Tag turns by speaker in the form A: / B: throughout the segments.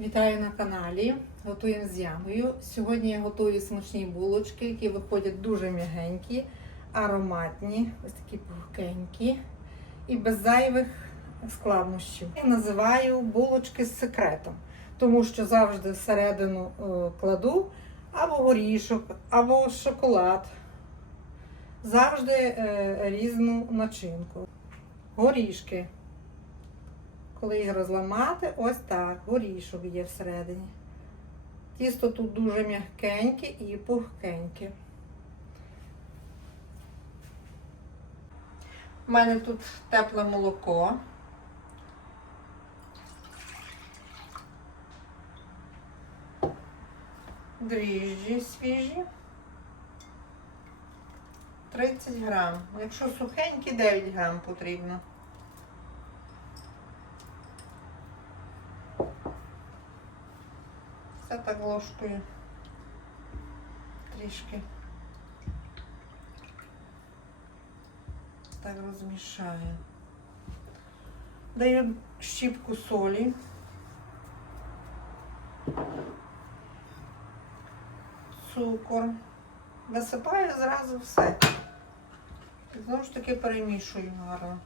A: Вітаю на каналі. Готуємо з ямою. Сьогодні я готую смачні булочки, які виходять дуже м'ягенькі, ароматні, ось такі пухкенькі і без зайвих складнощів. Я називаю булочки з секретом, тому що завжди всередину е, кладу або горішок, або шоколад. Завжди е, різну начинку. Горішки. Коли їх розламати, ось так, горішок є всередині. Тісто тут дуже м'якеньке і пухкеньке. У мене тут тепле молоко. Дріжджі свіжі. 30 грам. Якщо сухенькі, 9 грам потрібно. Все так ложкою. Трішки. Так розмішаю. Даю щіпку солі. Цукор. Висипаю зразу все. І знову ж таки перемішую гарно.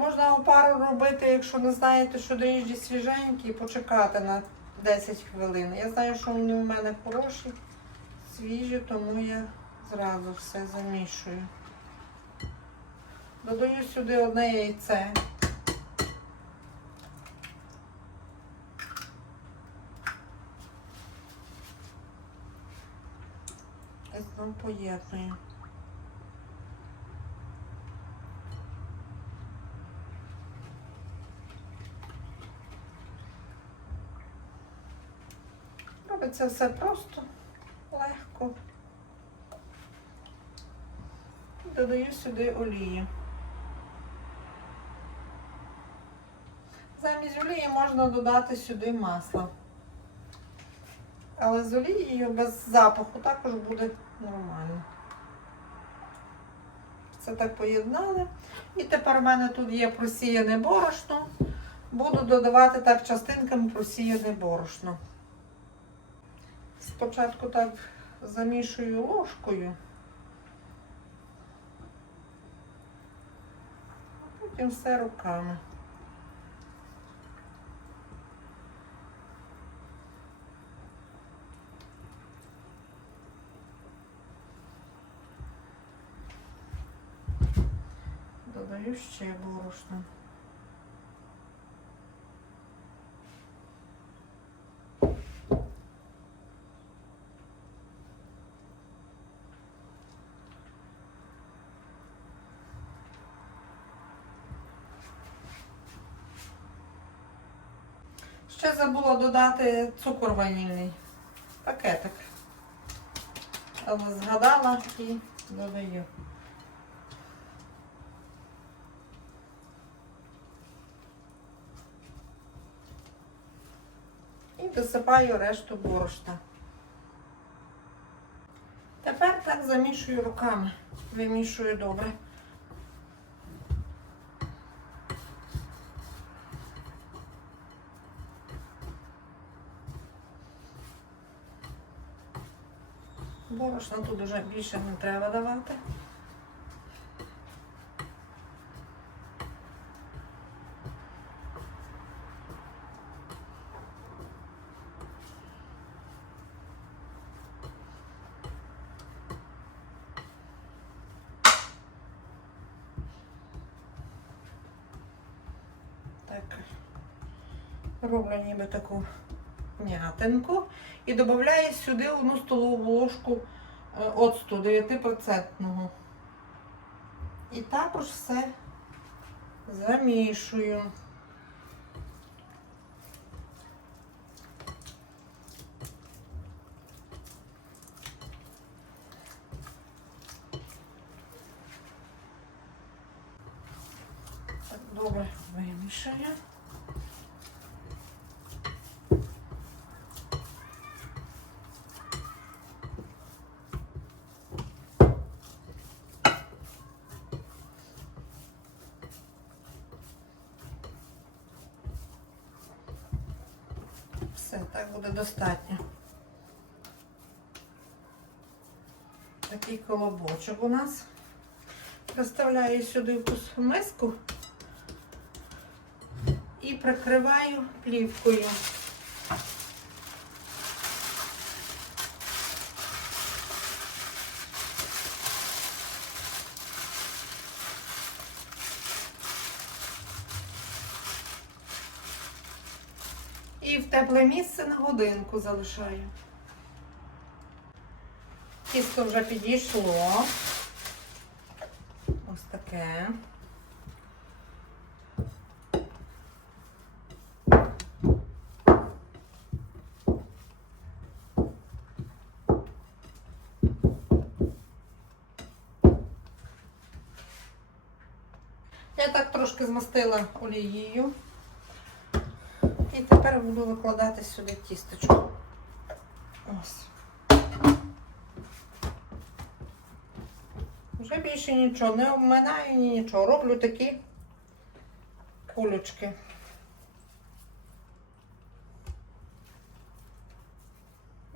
A: Можна опару робити, якщо не знаєте, що дріжджі свіженькі, почекати на 10 хвилин. Я знаю, що вони у мене хороші, свіжі, тому я зразу все замішую. Додаю сюди одне яйце. І знову поєдную. Робиться все просто, легко. Додаю сюди олії. Замість олії можна додати сюди масло. Але з олією без запаху також буде нормально. Це так поєднали. І тепер в мене тут є просіяне борошно. Буду додавати так частинками просіяне борошно. Спочатку так замішую ложкою, а потім все руками. Додаю ще борошно. Ще забула додати цукор ванільний. Пакетик. Але згадала і додаю. І досипаю решту борошна. Тепер так замішую руками. Вимішую добре. Борошна тут вже більше не треба давати. Так, роблю ніби таку м'ятинку і додаю сюди одну столову ложку е, оцту 9%. І також все замішую. Добре вимішаю. Так буде достатньо. Такий колобочок у нас. Доставляю сюди в миску і прикриваю плівкою. І в тепле місце на годинку залишаю. Тісто вже підійшло. Ось таке. Я так трошки змастила олією. І тепер буду викладати сюди тісточку. Ось. Вже більше нічого, не обминаю ні нічого. Роблю такі кулечки.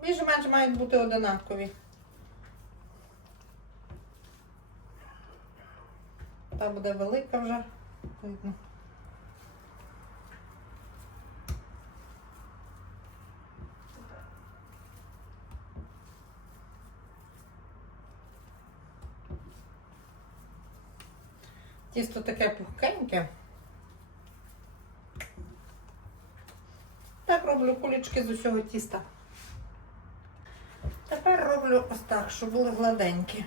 A: Більш-менш мають бути одинакові. Та буде велика вже, видно. Тісто таке пухкеньке. Так роблю кулечки з усього тіста. Тепер роблю ось так, щоб були гладенькі.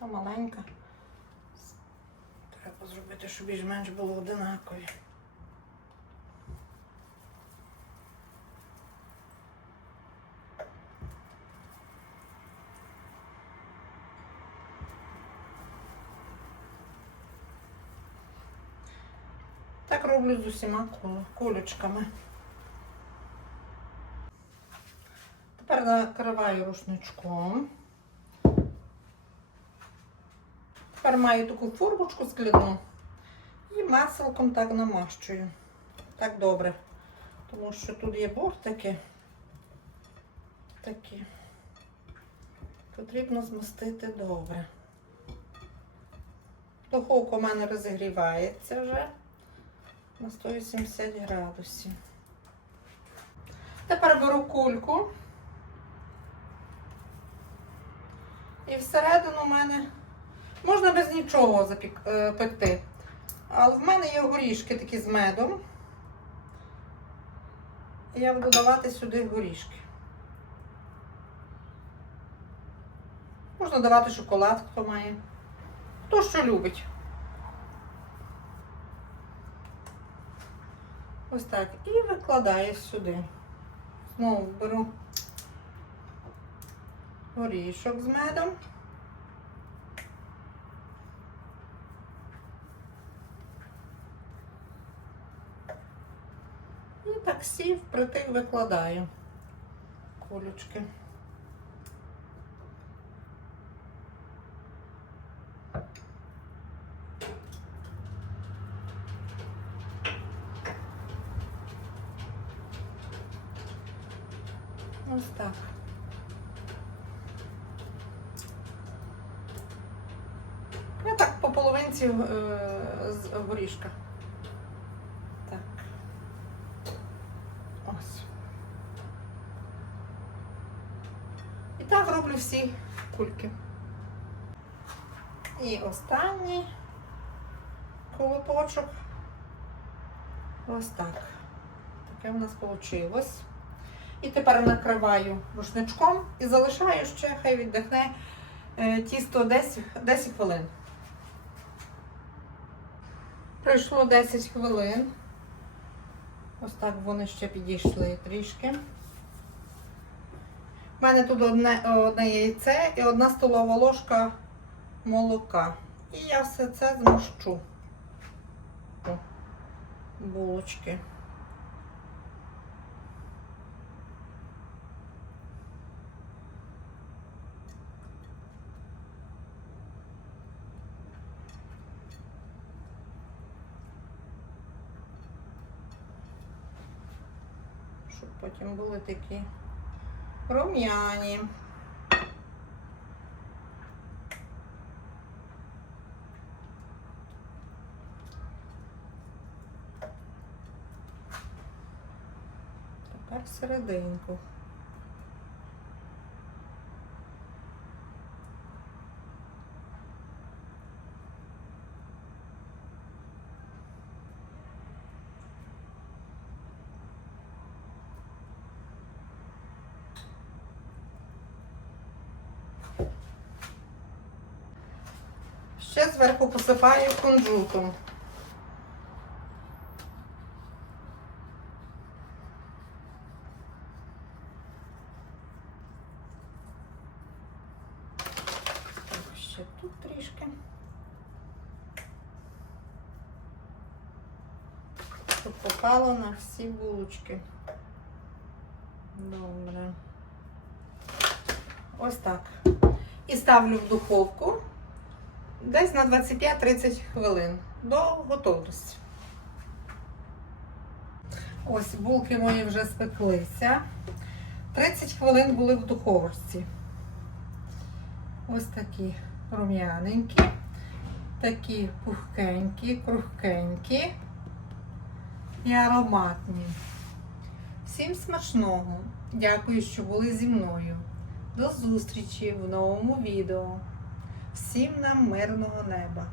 A: Це маленька. Треба зробити, щоб більш-менш було одинакові. Так роблю з усіма кулечками. Тепер накриваю рушничком. Тепер маю таку формочку скляну і масликом так намащую. Так добре. Тому що тут є бортики такі. Потрібно змастити добре. Духовка у мене розігрівається вже на 180 градусів. Тепер беру кульку. І всередину у мене Можна без нічого запік... е, пекти. Але в мене є горішки такі з медом. І я буду давати сюди горішки. Можна давати шоколад, хто має. Хто що любить. Ось так. І викладаю сюди. Знову беру горішок з медом. І так всі впритик викладаю кулечки. Ось так. Я так по половинці е, з горішка. Так. Ось. І так роблю всі кульки. І останній колопочок. Ось так. Таке в нас вийшло. І тепер накриваю рушничком і залишаю ще, хай віддихне е, тісто 10, 10 хвилин. Пройшло 10 хвилин. Ось так вони ще підійшли трішки. У мене тут одне, одне яйце і одна столова ложка молока. І я все це змущу. О, булочки. Щоб потім були такі рум'яні. Тепер серединку. Ще зверху посипаю кунжутом. Ще тут трішки. Щоб попало на всі булочки. Добре. Ось так. І ставлю в духовку десь на 25-30 хвилин до готовності. Ось булки мої вже спеклися. 30 хвилин були в духовці. Ось такі рум'яненькі, такі пухкенькі, крухкенькі і ароматні. Всім смачного! Дякую, що були зі мною. До зустрічі в новому відео. Всім нам мирного неба!